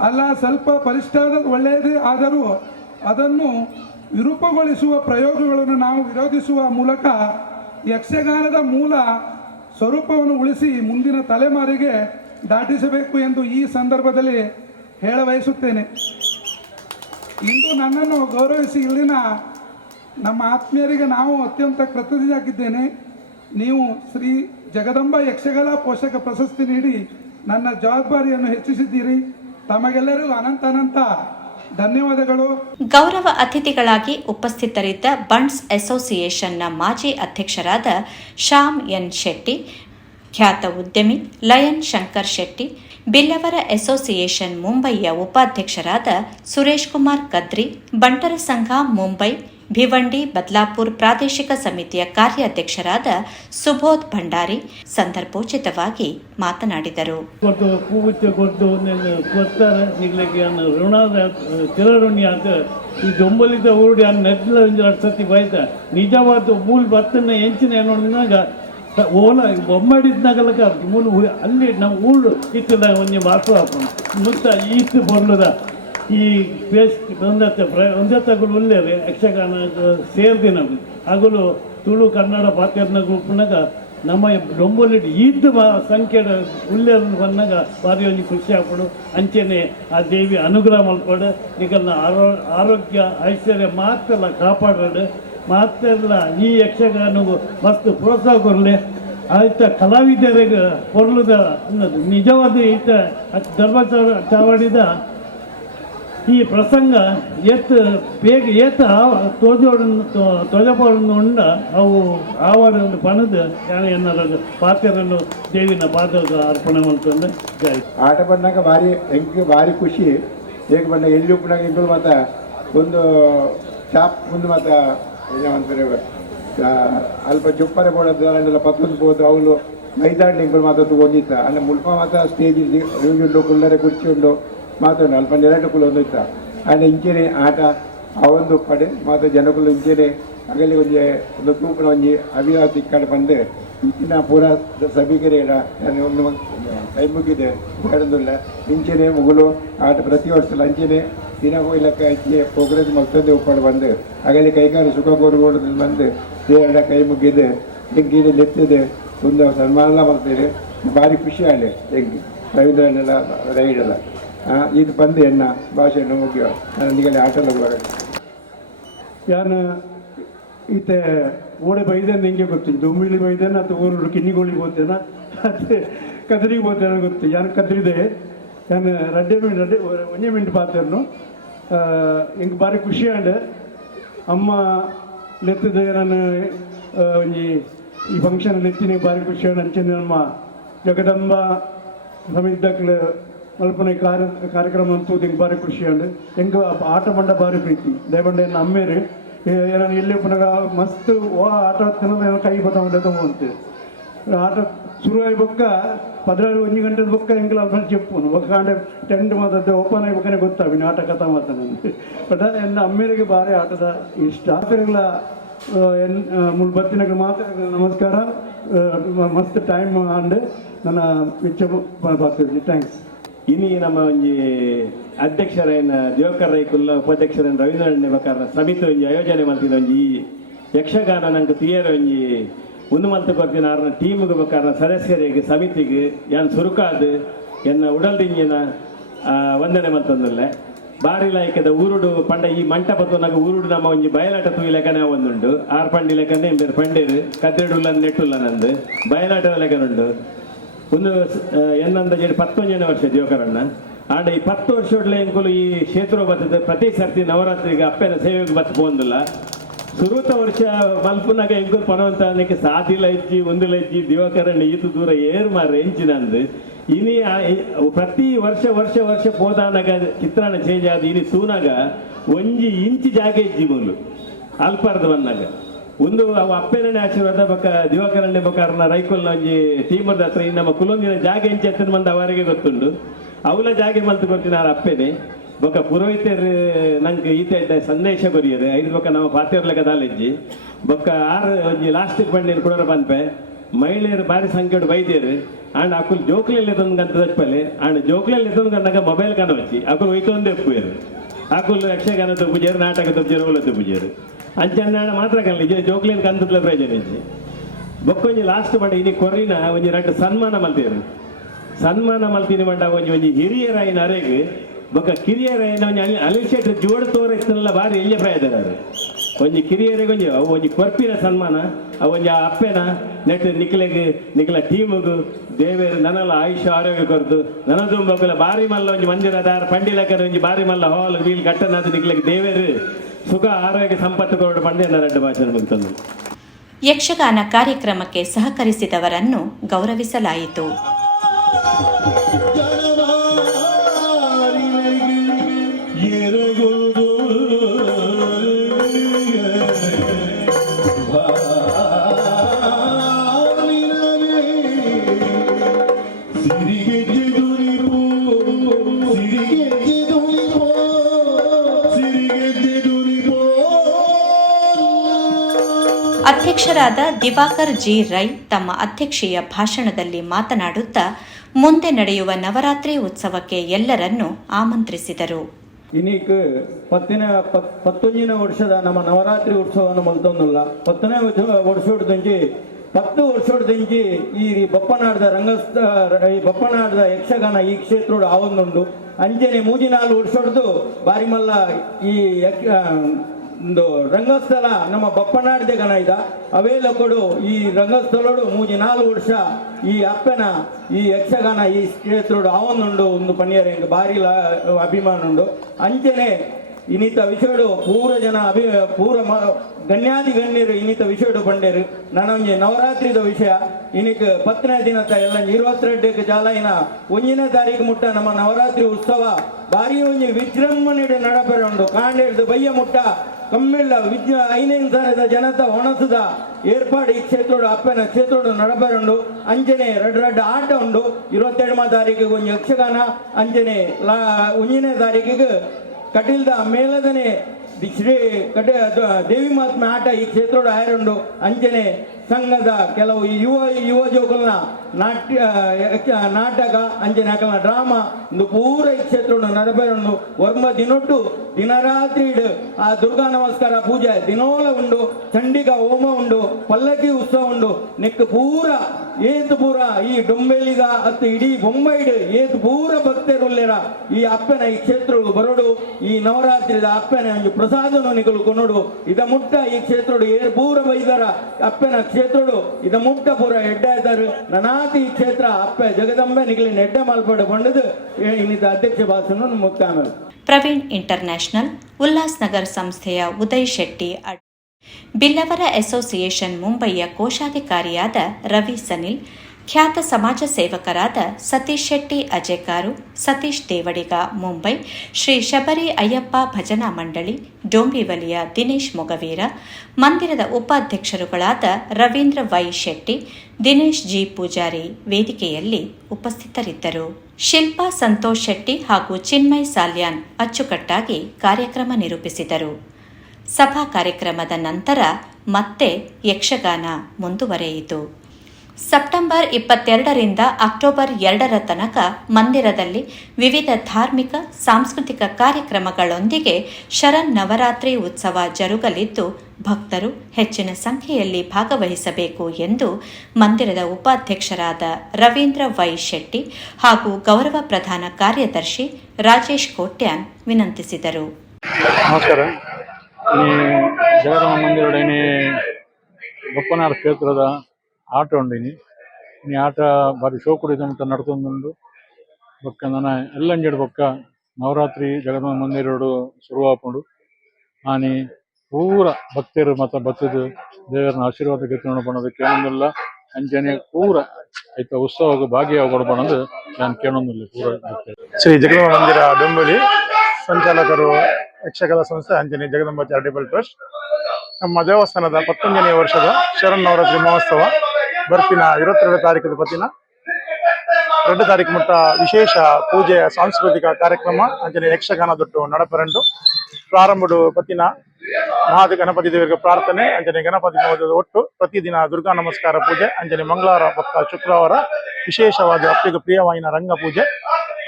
ಅಲ್ಲ, ಸ್ವಲ್ಪ ಪರಿಷ್ಠಾದ ಒಳ್ಳೆಯದೇ ಆದರೂ ಅದನ್ನು ವಿರೂಪಗೊಳಿಸುವ ಪ್ರಯೋಗಗಳನ್ನು ನಾವು ವಿರೋಧಿಸುವ ಮೂಲಕ ಯಕ್ಷಗಾನದ ಮೂಲ ಸ್ವರೂಪವನ್ನು ಉಳಿಸಿ ಮುಂದಿನ ತಲೆಮಾರಿಗೆ ದಾಟಿಸಬೇಕು ಎಂದು ಈ ಸಂದರ್ಭದಲ್ಲಿ ಹೇಳ ಬಯಸುತ್ತೇನೆ ಇಂದು ನನ್ನನ್ನು ಗೌರವಿಸಿ ಇಲ್ಲಿನ ನಮ್ಮ ಆತ್ಮೀಯರಿಗೆ ನಾವು ಅತ್ಯಂತ ಕೃತಜ್ಞನಾಗಿದ್ದೇನೆ ನೀವು ಶ್ರೀ ಜಗದಂಬ ಯಕ್ಷಗಾಲ ಪೋಷಕ ಪ್ರಶಸ್ತಿ ನೀಡಿ ನನ್ನ ಜವಾಬ್ದಾರಿಯನ್ನು ಹೆಚ್ಚಿಸಿದ್ದೀರಿ. ತಮಗೆಲ್ಲರಿಗೂ ಅನಂತ ಅನಂತ ಧನ್ಯವಾದಗಳು. ಗೌರವ ಅತಿಥಿಗಳಾಗಿ ಉಪಸ್ಥಿತರಿದ್ದ ಬಂಡ್ಸ್ ಅಸೋಸಿಯೇಷನ್ನ ಮಾಜಿ ಅಧ್ಯಕ್ಷರಾದ ಶ್ಯಾಮ್ ಎನ್ ಶೆಟ್ಟಿ, ಖ್ಯಾತ ಉದ್ಯಮಿ ಲಯನ್ ಶಂಕರ್ ಶೆಟ್ಟಿ, ಬಿಲ್ಲವರ ಅಸೋಸಿಯೇಷನ್ ಮುಂಬೈಯ ಉಪಾಧ್ಯಕ್ಷರಾದ ಸುರೇಶ್ ಕುಮಾರ್ ಕದ್ರಿ, ಬಂಟರ ಸಂಘ ಮುಂಬೈ ಭಿವಂಡಿ, ಬದ್ಲಾಪುರ್ ಪ್ರಾದೇಶಿಕ ಸಮಿತಿಯ ಕಾರ್ಯಾಧ್ಯಕ್ಷರಾದ ಸುಬೋಧ್ ಭಂಡಾರಿ ಸಂದರ್ಭೋಚಿತವಾಗಿ ಮಾತನಾಡಿದರು. ಈ ದೊಂಬಲಿದ ಊರುಡಿ ನೆಡ್ಲ ಒಂದು ಎರಡು ಸತಿ ಬೈತ ನಿಜವಾದ ಮೂಲ ಭತ್ತನ ಎಂಚಿನ ನೋಡಿದಾಗ ಓಲ ಬೊಮ್ಮಡಿದ್ನಾಗಲಕ ಮೂಲ ಅಲ್ಲಿ ನಮ್ಮ ಊರು ಇತ್ತಿದ ಒಂಜಿ ಮಾತು ಹಾಕೋಣ. ಮುತ್ತ ಈತ್ ಬರ್ಲದ ಈ ಫೇಸ್ ಒಂದತ್ತೆ ಪ್ರ, ಒಂದತ್ತಗಳು ಉಳ್ಳೇವೆ ಯಕ್ಷಗಾನ ಸೇರ್ದಿನ ಹಗಲು ತುಳು ಕನ್ನಡ ಪಾತ್ರನ ಗುಂಪಿನಾಗ ನಮ್ಮ ಡೊಂಬೊಲಿ ಈದ್ ಸಂಖ್ಯೆ ಉಳ್ಳೇರನ್ನು ಬಂದಾಗ ಭಾರಿ ಒಂದು ಖುಷಿ ಆಗ್ಬಿಡು ಅಂಚೆನೆ ಆ ದೇವಿ ಅನುಗ್ರಹ ಮಾಡ್ಕೊಡು. ಈಗಲ್ಲ ಆರೋ, ಆರೋಗ್ಯ, ಐಶ್ವರ್ಯ ಮಾತೆಲ್ಲ ಕಾಪಾಡೋಡು ಮಾತೆಲ್ಲ ಈ ಯಕ್ಷಗಾನಗೂ ಮಸ್ತ್ ಪ್ರೋತ್ಸಾಹ ಕೊರಲಿ ಆಯ್ತ ಕಲಾವಿದರಿಗೆ ಕೊರ್ಲುದ ಅನ್ನೋದು ನಿಜವಾದ ಈತ ಧರ್ಮ ಚಾವಡಿದ ಈ ಪ್ರಸಂಗ ಎತ್ ಬೇಗ ಏತ ತೋಜೋಡನ್ನು ತ್ವಜಪವನ್ನು ಉಂಡ ಅವು ಆವಾರನ್ನು ಪಣದ ಯಾನ ಎನ್ನರ ಪಾತ್ರರನ್ನು ದೇವಿನ ಪಾದದ ಅರ್ಪಣೆ ಮಾಡ್ತಂದು ಜೈ ಆಟ ಬಂದಾಗ ಭಾರಿ ಎಂಕ್ ಭಾರಿ ಖುಷಿ. ಹೇಗೆ ಬಂದ ಎಲ್ಲಿ ಉಪ್ಪಿನಾಗ ಇಬ್ಬರು ಮಾತ ಒಂದು ಶಾಪ್ ಒಂದು ಮಾತ ಏನಂತಾರೆ ಅಲ್ಪ ಜೊಪ್ಪರೆ ಬೋಡದ್ದು ಅಲ್ಲೆಲ್ಲ ಪತ್ತೊಂದು ಹೋದ್ರು ಅವಳು ಮೈದಾಂಡ್ ಇಬ್ಬರು ಮಾತಾಡ್ತು ಒಂದಿತ್ತ ಅಲ್ಲ ಮುಲ್ಪ ಮಾತ್ರ ಸ್ಟೇಜ್ ಉಂಡು ಕುಲ್ಲರೆ ಕುರ್ಚಿ ಉಂಡು ನಲ್ಪ ನೆರಟು ಒಂದು ಒಂದಿತ್ತ ಆಯ್ನ ಇಂಚೆನೆ ಆಟ, ಆ ಒಂದು ಪಡೆ ಮಾತ್ರ ಜನಗಳು ಇಂಚೆನೆ ಅಗಲಿ ಒಂಜಿ ಒಂದು ತೂಪನ ಒಂಜಿ ಅಭಿವೃದ್ಧಿ ಇಕ್ಕಡೆ ಬಂದು ಇಂಚಿನ ಪೂರ ಸಭಿಕರೇಡ ಒಂದು ಕೈ ಮುಗಿದೆ ಬೇಡದಿಲ್ಲ. ಇಂಚೆನೆ ಮುಗುಲು, ಆಟ ಪ್ರತಿ ವರ್ಷ ಅಂಚೆನೆ ದಿನ ಹೋಗ್ಲಕ್ಕ ಹಚ್ಚಿ ಪ್ರೋಗ್ರೆಸ್ ಮತ್ತೊಂದು ಉಪ್ಪಡು ಬಂದು ಆಗಲಿ ಕೈಗಾರಿ ಸುಖ ಕೋರ್ಗೋಡದಲ್ಲಿ ಬಂದು, ದೇವರ ಕೈ ಮುಗಿದು ಹೆಂಗಿದೆ ನೆತ್ತಿದೆ, ಒಂದು ಸನ್ಮಾನ ಮಾಡ್ತೀರಿ ಭಾರಿ ಖುಷಿ ಆಗಲಿ ಹೆಂಗೆ ರವೀಂದ್ರನೆಲ್ಲ ರೈಡ್ ಎಲ್ಲ. ಇದು ಬಂದು ಎನ್ನ ಭಾಷೆ ಹೋಗಿ ನಾನು ನಿಗಲಿ ಆಟಲ್ಲ ಬರೋದು. ಯಾರನ್ನ ಈತೆ ಓಡೆ ಬೈದೇನು ನಿಂಗೆ ಗೊತ್ತು? ದೊಂಬಿಳಿ ಬೈದೇನ ಅಥವಾ ಊರು ಕಿನ್ನಿಗೋಳಿಗೆ ಹೋಗ್ತೇನ? ಅದೇ ಕದ್ರಿಗೆ ಹೋಗ್ತೇನೆ ಗೊತ್ತು? ಯಾರು ಕದ್ರಿದೆ? ನಾನು ರಡ್ಡೆ ಮಿಂಟ್ ರಡ್ಡೆ ಒಂದೇ ಮಿಂಟ್ ಪಾತ್ರನು. ಹಿಂಗೆ ಭಾರಿ ಖುಷಿ ಆಂಡ್. ಅಮ್ಮ ಲೆತ್ತದ ನಾನು ಈ ಫಂಕ್ಷನ್ ಲೆತ್ತಿನ ಭಾರಿ ಖುಷಿ ಆಂಡ್. ಅಂಚಿನ ನಮ್ಮ ಜಗದಂಬ ಸಮಿದ್ದಕ್ಲು ಮಲ್ಪನೆ ಕಾರ್ಯ, ಕಾರ್ಯಕ್ರಮ ಅಂತೂ ನಿಂಗೆ ಭಾರಿ ಖುಷಿ ಆಂಡ್ ಎಂಗ ಆಟ ಮಂಡ ಭಾರಿ ಪ್ರೀತಿ. ದಯಬಂಡ ಎನ್ನ ಅಮ್ಮೇರು. ಏನಾನು ಎಲ್ಲಿ ಪುನಗ ಮಸ್ತ್ ಓ, ಆಟ ತಿನ್ನೋದು ಏನೋ ಕೈ ಬತ್ತ ಅಂತ ಆಟ ಶುರುವಾಯಿ ಬೊಕ್ಕ ಪದಿನಾರು ಒಂಜಿ ಗಂಟೆ ಬೊಕ್ಕ ಎಂಕಲ್ ಅಲ್ಪ ಚೆಪ್ಪುನು ಬೊಕ್ಕ ಕಾಂಡೆ ಟೆಂಟ್ ಮಾತಾಡ್ದೆ ಓಪನ್ ಆಗಿ ಗೊತ್ತಾ ಗೊತ್ತಾವಿನ ಆಟ ಕಥಾ ಮಾತ ನನಗೆ ಬಟ್ ಎನ್ನ ಅಮ್ಮೇರಿಗೆ ಭಾರಿ ಆಟದ ಇಷ್ಟ. ಆತರೆಲ್ಲ ಎನ್ ಮುಲ್ ಬತ್ತಿನಗ ಮಾತ್ರ ನಮಸ್ಕಾರ. ಮಸ್ತ್ ಟೈಮ್ ಆಂಡ್ ನನ್ನ ಮಿಚ್ಚ ಬರ್ತಿದ್ವಿ ಥ್ಯಾಂಕ್ಸ್ ಇನಿ ನಮ್ಮ ಒಂಜಿ ಅಧ್ಯಕ್ಷರೇನ ದಿವಾಕರ್ ರೈಕುಲ್ಲ ಉಪಾಧ್ಯಕ್ಷರೇನ ರವೀಂದ್ರ ಬೇಕಾರ ಸಮಿತಿ ಒಂಜಿ ಆಯೋಜನೆ ಮಲ್ತಿದ ಒಂಜಿ ಯಕ್ಷಗಾನ ನಂಗೆ ತಿಯರ ಒಂಜಿ ಒಂದು ಮಲ್ತ ಕೊರ್ತಿನ ಆರ್ನ ಟೀಮ್ಗೆ ಬೇಕಾರ ಸದಸ್ಯರಿಗೆ, ಸಮಿತಿಗೆ ಯಾನ್ ಸುರುಕಾದ್ ಎನ್ನ ಉಡಲ್ದಿಂಜಿನ ವಂದನೆ ಮಲ್ತಂದುಲ್ಲೆ ಬಾರಿ ಲಾಯ್ಕದ ಊರುಡು ಪಂಡ ಈ ಮಂಟಪದ ನಗ ಊರುಡು ನಮ್ಮ ಒಂಜಿ ಬಯಲಾಟ ತೂಯಿ ಲೆಕ್ಕನೆ ಒಂದುಂಡು. ಆರ್ ಪಂಡಿ ಲೆಕ್ಕನೇ ಬೇರೆ ಪಂಡೇರು ಕದ್ದೆಡುಲ್ಲ ನೆಟ್ಟುಲ್ಲ ನಂದು ಬಯಲಾಟದ ಲೆಕ್ಕನುಂಡು ಒಂದು ಎನ್ನಂದ ಜೇಡಿ ಪತ್ತೊಂಜನೇ ವರ್ಷ ದೇವಕರಣ್ಣ ಆಂಡ ಈ ಪತ್ತು ವರ್ಷ ಎಂಕುಲು ಈ ಕ್ಷೇತ್ರ ಬರ್ತದೆ, ಪ್ರತಿ ಸರ್ತಿ ನವರಾತ್ರಿಗೆ ಅಪ್ಪನ ಸೇವೆಗೆ ಬತ್ತ ಬಂದಿಲ್ಲ ಸುರುತ ವರ್ಷ ಮಲ್ಪುನಾಗ ಎಂಕುಲು ಪಣವಂತ ಅನ್ನಕ್ಕೆ ಸಾಧಿಲ ಇಜ್ಜಿ ಒಂದಿಲ ಇಜ್ಜಿ ದಿವಾಕರಣ್ಣ ಈತು ದೂರ ಏರ್ ಮಾರ ಎಂಚಿನಂದು ಇನಿ ಪ್ರತಿ ವರ್ಷ ವರ್ಷ ವರ್ಷ ಪೋದಾನಾಗ ಚಿತ್ರಣ ಚೇಂಜ್ ಆದ ಇನಿ ತೂನಾಗ ಒಂಜಿ ಇಂಚಿ ಜಾಗ ಇಜ್ಜಿ ಮೂಲು ಅಲ್ಪಾರ್ಧವನ್ನಾಗ ಒಂದು ಅವು ಅಪ್ಪೆರನೆ ಆಶೀರ್ವಾದ ಬಕ ದಿವಾಕರಣ್ಯ ಬಕಾರನ ರೈಕೊಲ್ನ ಒಂಜಿ ಟೀಮರ್ದ ಹತ್ರ ಈ ನಮ್ಮ ಕುಲೊಂದಿನ ಜಾಗ ಎಂಚ ಎತ್ತಿನ ಮಂದ ಅವರಿಗೆ ಗೊತ್ತುಂಡು. ಅವಲ ಜಾಗೆ ಮಲ್ತು ಕೊಡ್ತೀನಿ ಆರ ಅಪ್ಪೇನೆ. ಬೊಕ ಪುರೋಹಿತರು ನಂಗೆ ಈತೆ ಸಂದೇಶ ಬರೆಯದೆ ಐದು ಬೊಕ್ಕ ನಮ್ಮ ಪಾತ್ಯರ್ಲೆಕ್ಕ ದಾಲೆಜ್ಜಿ. ಬೊಕ್ಕ ಆರು ಒಂಜಿ ಲಾಸ್ಟ್ ಬಂಡಿ ಕೊಡೋರ ಬಂದ್ಪೆ. ಮಹಿಳೆಯರು ಬಾರಿ ಸಂಖ್ಯೆಡು ಬೈದೇರು ಆಂಡ್ ಅಕ್ಕುಲ್ ಜೋಕ್ಲಲ್ಲಿ ಎತ್ತೊಂದು ತಪ್ಪಲೆ ಆಂಡ್ ಜೋಕ್ಲೆಲ್ಲಿ ಎತ್ತೊಂದು ಗಂಟಾಗ ಮೊಬೈಲ್ ಕಾಣ ಹಚ್ಚಿ ಅಕುಲ್ ಒಯ್ತೊಂದೇ ಎಪ್ಪುಯರು ಅಕುಲ್ ಯಕ್ಷಗಾನ ತಪ್ಪುಜೇರು ನಾಟಕ ತಪ್ಪುಜೇರು ಓಲ ತಪ್ಪುಜೇರು ಅಂಚನ್ನ ಮಾತ್ರ ಇಜೆ ಜೋಕ್ಲಿನ ಕಂತತ್ಲ ಪ್ರಯೋಜನ ಇಜ್ಜಿ ಬೊಕ್ಕೊಂಜಿ ಲಾಸ್ಟ್ ಬಂಡ ಇನಿ ಕೊರಿನ ಒಂಜಿ ರೆಡ್ ಸನ್ಮಾನ ಮಲ್ತೇರು ಸನ್ಮಾನ ಮಲ್ತೀನಿ ಮಂಡ ಒಂಜಿ ಒಂಜಿ ಹಿರಿಯರಾಯಿನ ಅರೆಗ್ ಬೊಕ್ಕ ಕಿರಿಯರಾಯಿನ ಒಂಜಿ ಅಲಿ ಜೋಡ್ ಶೆಟ್ಟಿ ಜೋಡು ತೋರ ಇತ್ತನಲ್ಲ ಬಾರಿ ಎಲ್ಯ ಪ್ರಾಯದಾರ ಒಂಜಿ ಕಿರಿಯರಿಗೆ ಒಂಜಿ ಅವು ಒಂಜಿ ಕೊರ್ಪಿನ ಸನ್ಮಾನ, ಅವು ಒಂಜಿ ಅಪ್ಪೆನ ನೆಟ್ ನಿಕ್ಲೆಗ್, ನಿಕ್ಲ ಟೀಮುಗು, ದೇವೇರು ನನಲ ಆಯುಷ ಆರೋಗ್ಯ ಕೊರ್ದು ನನದು ಬೊಕ್ಕಲ ಬಾರಿ ಮಲ್ಲ ಒಂಜಿ ಮಂದಿರದಾರ ಪಂಡಿಲಕರ ಒಂಜಿ ಬಾರಿ ಮಲ್ಲ ಹಾಲ್, ವೀಲ್ ಕಟ್ಟನಾದ ನಿಕ್ಲೆಗ್ ದೇವೇರು. ಸುಖ ಆರೋಗ್ಯ ಸಂಪತ್ತು ಕೊರಡು ಪಂಡೆ ಎರಡು ಭಾಷೆ ಮುಗ್ತಂದು ಯಕ್ಷಗಾನ ಕಾರ್ಯಕ್ರಮಕ್ಕೆ ಸಹಕರಿಸಿದವರನ್ನು ಗೌರವಿಸಲಾಯಿತು. ಅಧ್ಯಕ್ಷರಾದ ದಿವಾಕರ್ ಜಿ ರೈ ತಮ್ಮ ಅಧ್ಯಕ್ಷೀಯ ಭಾಷಣದಲ್ಲಿ ಮಾತನಾಡುತ್ತಾ, ಮುಂದೆ ನಡೆಯುವ ನವರಾತ್ರಿ ಉತ್ಸವಕ್ಕೆ ಎಲ್ಲರನ್ನು ಆಮಂತ್ರಿಸಿದರು. ಇನ್ನೀಕ್ ಪತ್ತಿನ ಪತ್ ಪತ್ತೊಂಜಿನ ವರ್ಷದ ನಮ್ಮ ನವರಾತ್ರಿ ಉತ್ಸವವನ್ನು ಮಲ್ತೊಂದುಲ್ಲ, ಪತ್ತನೇ ವರ್ಷೋಡ್ದಂಜಿ ಪತ್ತು ವರ್ಷೋಡ್ದಂಜಿ ಈ ಬಪ್ಪನಾಡದ ರಂಗಸ್ಥ, ಈ ಬಪ್ಪನಾಡದ ಯಕ್ಷಗಾನ ಈ ಕ್ಷೇತ್ರೋಡು ಆವೊಂದುಂಡು. ಅಂಜನೆ ಮೂಜಿನಾಲ್ ವರ್ಷೋಡ್ದು ಬಾರಿ ಮಲ್ಲ ಈ ಒಂದು ರಂಗಸ್ಥಳ, ನಮ್ಮ ಬಪ್ಪನಾಡಿದೆ ಗಣ ಇದ ಅವೇಲ ಕೊಡು, ಈ ರಂಗಸ್ಥಳೋಡು ಮೂಜಿ ನಾಲ್ಕು ವರ್ಷ ಈ ಅಪ್ಪನ, ಈ ಯಕ್ಷಗಾನ, ಈ ಕ್ಷೇತ್ರೋಡು ಅವನುಂಡು ಒಂದು ಪನ್ಯರ ಭಾರಿ ಅಭಿಮಾನ ಉಂಡು. ಅಂಚನೆ ಇನ್ನಿತ ವಿಷಯಡು ಪೂರ ಜನ ಅಭಿ, ಪೂರ ಗಣ್ಯಾದಿ ಗಣ್ಯರು ಇನ್ನಿತ ವಿಷಯಡು ಪಂಡೇರು. ನನಗೆ ನವರಾತ್ರಿದ ವಿಷಯ. ಇನ್ನಿಕ್ ಪತ್ತನೇ ದಿನದ ಎಲ್ಲ ಇರುವತ್ತೆರಡಕ್ಕೆ ಜಾಲೈನ. ಒಂಜನೇ ತಾರೀಕು ಮುಟ್ಟ ನಮ್ಮ ನವರಾತ್ರಿ ಉತ್ಸವ. ಬಾರಿ ಒಂಜಿ ವಿಜೃಂಭಣೆ ನಡಪೆರ ಉಂಡು. ಕಾಂಡೇಡ್ದು ಬಯ್ಯ ಮುಟ್ಟ. ಕಮ್ಮಿಲ್ಲ ವಿದ್ಯ ಐನೇನ್ ತರದ ಜನತ ಒಣಸದ ಏರ್ಪಾಡು ಈ ಕ್ಷೇತ್ರೋಡು, ಅಪ್ಪನ ಕ್ಷೇತ್ರೋಡು ನಡಬರುಂಡು. ಅಂಜನೆ ರಡ್ ರಡ್ ಆಟ ಉಂಡು ಇರುವತ್ತೆರಡಮ ತಾರೀಕಿಗೆ ಒಂದು ಯಕ್ಷಗಾನ, ಅಂಜನೆ ಲಾ, ಒಂಜನೇ ತಾರೀಕಿಗೆ ಕಟೀಲ್ದ ಮೇಲದನೆ ಶ್ರೀ ಕಟ ದೇವಿ ಮಹಾತ್ಮೆ ಆಟ ಈ ಕ್ಷೇತ್ರೋಡು ಆಯರುಂಡು ಅಂಜನೆ ಸಂಘದ ಕೆಲವು ಯುವ ಯುವ ಜೋಕಲ್ನ ನಾಟ್ಯ ನಾಟಕ, ಅಂಜನೆ ಅಕಲ್ನ ಡ್ರಾಮಾ, ಒಂದು ಪೂರ ಈ ಕ್ಷೇತ್ರ ನಡಬೇರನ್ನು ವರ್ಮ ದಿನೊಟ್ಟು, ದಿನರಾತ್ರಿ ಆ ದುರ್ಗಾ ನಮಸ್ಕಾರ ಪೂಜೆ ದಿನೋಲ ಉಂಡು, ಚಂಡಿಗ ಹೋಮ ಉಂಡು, ಪಲ್ಲಕ್ಕಿ ಉತ್ಸವ ಉಂಡು. ನಿಕ್ ಪೂರ, ಏತು ಪೂರ, ಈ ಡೊಂಬೆಲಿದ ಅತ್ತು ಇಡೀ ಬೊಂಬೈಡ್ ಏತು ಪೂರ ಭಕ್ತರುಲ್ಲೇರ ಈ ಅಪ್ಪನ ಈ ಕ್ಷೇತ್ರ ಬರೋಡು. ಈ ನವರಾತ್ರಿದ ಅಪ್ಪನ ಪ್ರಸಾದನು ನಿಗಳು ಕೊನೋಡು. ಇದ ಮುಟ್ಟ ಈ ಕ್ಷೇತ್ರ ಏರ್ ಪೂರ ಬೈದರ ಅಪ್ಪನ ಕ್ಷೇತ್ರಡು ಇದ ಮುಕ್ತ ಪೂರ ಎಡ್ಡ ಇದ್ದಾರೆ ನನಾತಿ ಕ್ಷೇತ್ರ ಅಪ್ಪ ಜಗದಂಬೆ ನಿಗಲಿ ನೆಡ್ಡ ಮಲ್ಪಡ ಬಂಡದು ಇನ್ನಿದ ಅಧ್ಯಕ್ಷ ಭಾಷಣ ಮುಕ್ತಾಮ ಪ್ರವೀಣ್ ಇಂಟರ್ನ್ಯಾಷನಲ್ ಉಲ್ಲಾಸ್ನಗರ್ ಸಂಸ್ಥೆಯ ಉದಯ್ ಶೆಟ್ಟಿ ಬಿಲ್ಲವರ ಅಸೋಸಿಯೇಷನ್ ಮುಂಬೈಯ ಕೋಶಾಧಿಕಾರಿಯಾದ ರವಿ ಸನಿಲ್ ಖ್ಯಾತ ಸಮಾಜ ಸೇವಕರಾದ ಸತೀಶ್ ಶೆಟ್ಟಿ ಅಜೇಕಾರು ಸತೀಶ್ ದೇವಡಿಗ, ಮುಂಬೈ, ಶ್ರೀ ಶಬರಿ ಅಯ್ಯಪ್ಪ ಭಜನಾ ಮಂಡಳಿ ಡೋಂಬಿವಲಿಯ ದಿನೇಶ್ ಮೊಗವೀರ, ಮಂದಿರದ ಉಪಾಧ್ಯಕ್ಷರುಗಳಾದ ರವೀಂದ್ರ ವೈ ಶೆಟ್ಟಿ, ದಿನೇಶ್ ಜಿ ಪೂಜಾರಿ ವೇದಿಕೆಯಲ್ಲಿ ಉಪಸ್ಥಿತರಿದ್ದರು. ಶಿಲ್ಪಾ ಸಂತೋಷ್ ಶೆಟ್ಟಿ ಹಾಗೂ ಚಿನ್ಮಯ್ ಸಾಲ್ಯಾನ್ ಅಚ್ಚುಕಟ್ಟಾಗಿ ಕಾರ್ಯಕ್ರಮ ನಿರೂಪಿಸಿದರು. ಸಭಾ ಕಾರ್ಯಕ್ರಮದ ನಂತರ ಮತ್ತೆ ಯಕ್ಷಗಾನ ಮುಂದುವರೆಯಿತು. ಸೆಪ್ಟೆಂಬರ್ ಇಪ್ಪತ್ತೆರಡರಿಂದ ಅಕ್ಟೋಬರ್ ಎರಡರ ತನಕ ಮಂದಿರದಲ್ಲಿ ವಿವಿಧ ಧಾರ್ಮಿಕ, ಸಾಂಸ್ಕೃತಿಕ ಕಾರ್ಯಕ್ರಮಗಳೊಂದಿಗೆ ಶರನ್ ನವರಾತ್ರಿ ಉತ್ಸವ ಜರುಗಲಿದ್ದು, ಭಕ್ತರು ಹೆಚ್ಚಿನ ಸಂಖ್ಯೆಯಲ್ಲಿ ಭಾಗವಹಿಸಬೇಕು ಎಂದು ಮಂದಿರದ ಉಪಾಧ್ಯಕ್ಷರಾದ ರವೀಂದ್ರ ವೈ ಶೆಟ್ಟಿ ಹಾಗೂ ಗೌರವ ಪ್ರಧಾನ ಕಾರ್ಯದರ್ಶಿ ರಾಜೇಶ್ ಕೋಟ್ಯಾನ್ ವಿನಂತಿಸಿದರು. ನಮಸ್ಕಾರ. ಈ ಆಟ ಉಂಡಿನಿ ಆಟ ಬಾರಿ ಶೋಕುಡಿದ ಮುಟ್ಟ ನಡ್ತೊಂದುಂಡು ಬೊಕ್ಕ ನನ್ನ ಎಲ್ಲಂಜಡ್ ಬೊಕ್ಕ ನವರಾತ್ರಿ ಜಗನ್ಮ ಮಂದಿರೋಡು ಶುರುವಾಪುಂಡು ಆನಿ ಪೂರ ಭಕ್ತರು ಮತ ಬತ್ತದು ದೇವರನ್ನ ಆಶೀರ್ವಾದ ಕೆತ್ತಿಕೊಂಡು ಬಣ್ಣದು ಕೇಳೊಂದಿಲ್ಲ. ಅಂಜನೆ ಪೂರ ಐತ ಉತ್ಸವ ಭಾಗಿಯಾಗಿ ಪಣದು ನಾನು ಕೇಳೊಂದಿಲ್ಲ ಪೂರ ಶ್ರೀ ಜಗನ್ಮ ಮಂದಿರ ಡೊಂಬಲಿ ಸಂಚಾಲಕರು ಯಕ್ಷಕಲಾ ಸಂಸ್ಥೆ ಅಂಜನಿ ಜಗದಂಬ ಚಾರಿಟೇಬಲ್ ಟ್ರಸ್ಟ್. ನಮ್ಮ ದೇವಸ್ಥಾನದ ಪತ್ತೊಂದನೇ ವರ್ಷದ ಶರಣ್ ನವರಾತ್ರಿ ಮಹೋತ್ಸವ. ಬರ್ತಿನ ಇರುವತ್ತೆರಡು ತಾರೀಕು ಪತ್ತಿನ ಎರಡು ತಾರೀಕು ಮುಟ್ಟ ವಿಶೇಷ ಪೂಜೆಯ ಸಾಂಸ್ಕೃತಿಕ ಕಾರ್ಯಕ್ರಮ. ಅಂಜನೆ ಯಕ್ಷಗಾನ ದೊಟ್ಟು ನಡಪರಂಡು ಪ್ರಾರಂಭಡು ಪತ್ತಿನ ಮಹಾದ ಗಣಪತಿ ದೇವರಿಗೆ ಪ್ರಾರ್ಥನೆ ಅಂಜನೆ ಗಣಪತಿ ಒಟ್ಟು ಪ್ರತಿದಿನ ದುರ್ಗಾ ನಮಸ್ಕಾರ ಪೂಜೆ ಅಂಜನೆ ಮಂಗಳವಾರ ಪಕ್ಕ ಶುಕ್ರವಾರ, ವಿಶೇಷವಾದ ಅಪ್ಪಿಗೆ ಪ್ರಿಯವಾಯಿನ ರಂಗ ಪೂಜೆ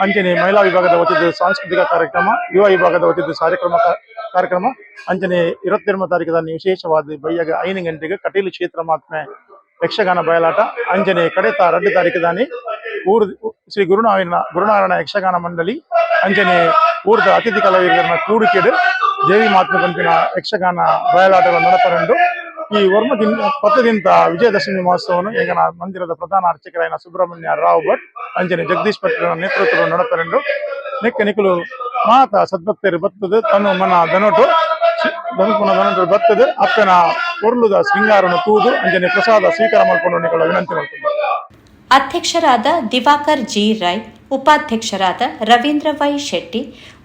ಅಂಜನೆ ಮಹಿಳಾ ವಿಭಾಗದ ವತಿದ್ದು ಸಾಂಸ್ಕೃತಿಕ ಕಾರ್ಯಕ್ರಮ, ಯುವ ವಿಭಾಗದ ವತಿದ್ದು ಕಾರ್ಯಕ್ರಮ ಕಾರ್ಯಕ್ರಮ ಅಂಜನೆ ಇರುವತ್ತೆರಡು ತಾರೀಕದಲ್ಲಿ ವಿಶೇಷವಾದ ಬೈಯಾಗ ಐದು ಗಂಟೆಗೆ ಕಟೀಲು ಕ್ಷೇತ್ರ ಮಾತ್ಮೆ ಯಕ್ಷಗಾನ ಬಯಲಾಟ. ಅಂಜನೆ ಕಡೆತ ಎರಡು ತಾರೀಕದಾನಿ ಊರ್ ಶ್ರೀ ಗುರುನಾವಿನ ಗುರುನಾರಾಯಣ ಯಕ್ಷಗಾನ ಮಂಡಳಿ ಅಂಜನೆ ಊರ್ದ ಅತಿಥಿ ಕಲಾವಿದರನ್ನ ಕೂಡಿಕೆಡು ದೇವಿ ಮಾತೃ ಪಂಪಿನ ಯಕ್ಷಗಾನ ಬಯಲಾಟಗಳ ನಡಪರಂಡು ಈ ವರ್ಮದಿಂದ ಪತ್ರದಿಂದ ವಿಜಯದಶಮಿ ಮಹೋತ್ಸವವನ್ನು ಈಗ ಮಂದಿರದ ಪ್ರಧಾನ ಅರ್ಚಕರಾಯನ ಸುಬ್ರಹ್ಮಣ್ಯ ರಾವ್ ಭಟ್ ಅಂಜನೆ ಜಗದೀಶ್ ಭಟ್ರ ನೇತೃತ್ವದ ನಡಪರಂಡು ನೆಕ್ಕ ನಿಕಲು ಮಾತ ಸದ್ಭಕ್ತರು ಬತ್ತದು ತನ್ನ ಮನ ದನೊಟು ದನಪುನ ದನೊಟು ಬರ್ತದೆ. ಅಪ್ಪನ ಒರ್ಲುದ ಶೃಂಗಾರನು ತೂದು. ಅಂಜನೆ ಪ್ರಸಾದ ಸ್ವೀಕಾರ ಮಾಡ್ಕೊಂಡು ವಿನಂತಿ ಮಾಡ್ತೀನಿ ಅಧ್ಯಕ್ಷರಾದ ದಿವಾಕರ್ ಜಿ ರೈ, ಉಪಾಧ್ಯಕ್ಷರಾದ ರವೀಂದ್ರ ವೈ ಶೆಟ್ಟಿ,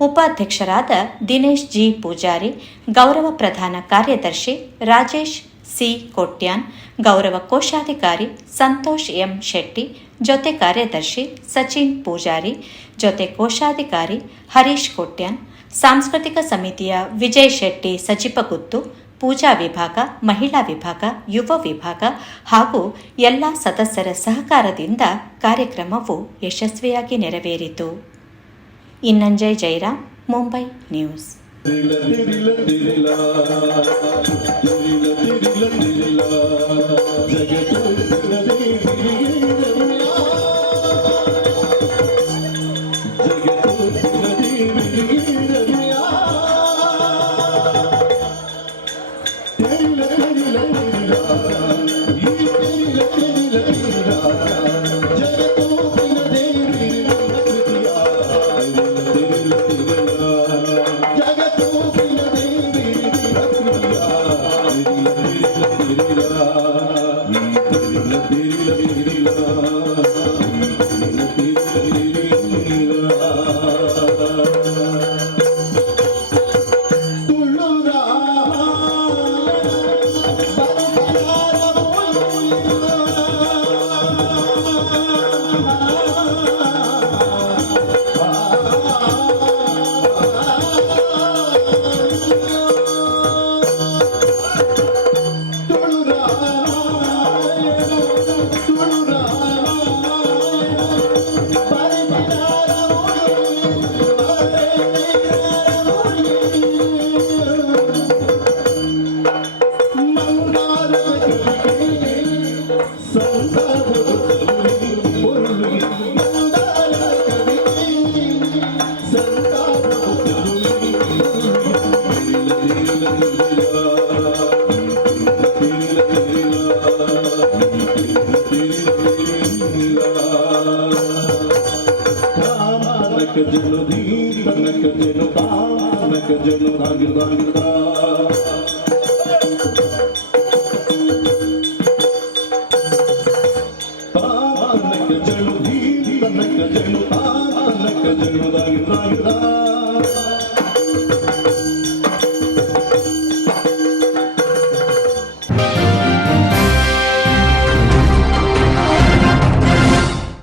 ಉಪಾಧ್ಯಕ್ಷರಾದ ದಿನೇಶ್ ಜಿ ಪೂಜಾರಿ, ಗೌರವ ಪ್ರಧಾನ ಕಾರ್ಯದರ್ಶಿ ರಾಜೇಶ್ ಸಿ ಕೋಟ್ಯಾನ್, ಗೌರವ ಕೋಶಾಧಿಕಾರಿ ಸಂತೋಷ್ ಎಂ ಶೆಟ್ಟಿ, ಜೊತೆ ಕಾರ್ಯದರ್ಶಿ ಸಚಿನ್ ಪೂಜಾರಿ ಜೊತೆ ಕೋಶಾಧಿಕಾರಿ ಹರೀಶ್ ಕೊಟ್ಯಾನ್ ಸಾಂಸ್ಕೃತಿಕ ಸಮಿತಿಯ ವಿಜಯ್ ಶೆಟ್ಟಿ ಸಜಿಪಗುತ್ತು ಪೂಜಾ ವಿಭಾಗ ಮಹಿಳಾ ವಿಭಾಗ ಯುವ ವಿಭಾಗ ಹಾಗೂ ಎಲ್ಲ ಸದಸ್ಯರ ಸಹಕಾರದಿಂದ ಕಾರ್ಯಕ್ರಮವು ಯಶಸ್ವಿಯಾಗಿ ನೆರವೇರಿತು ಇನ್ನಂಜಯ್ ಜೈರಾಮ್ ಮುಂಬೈ ನ್ಯೂಸ್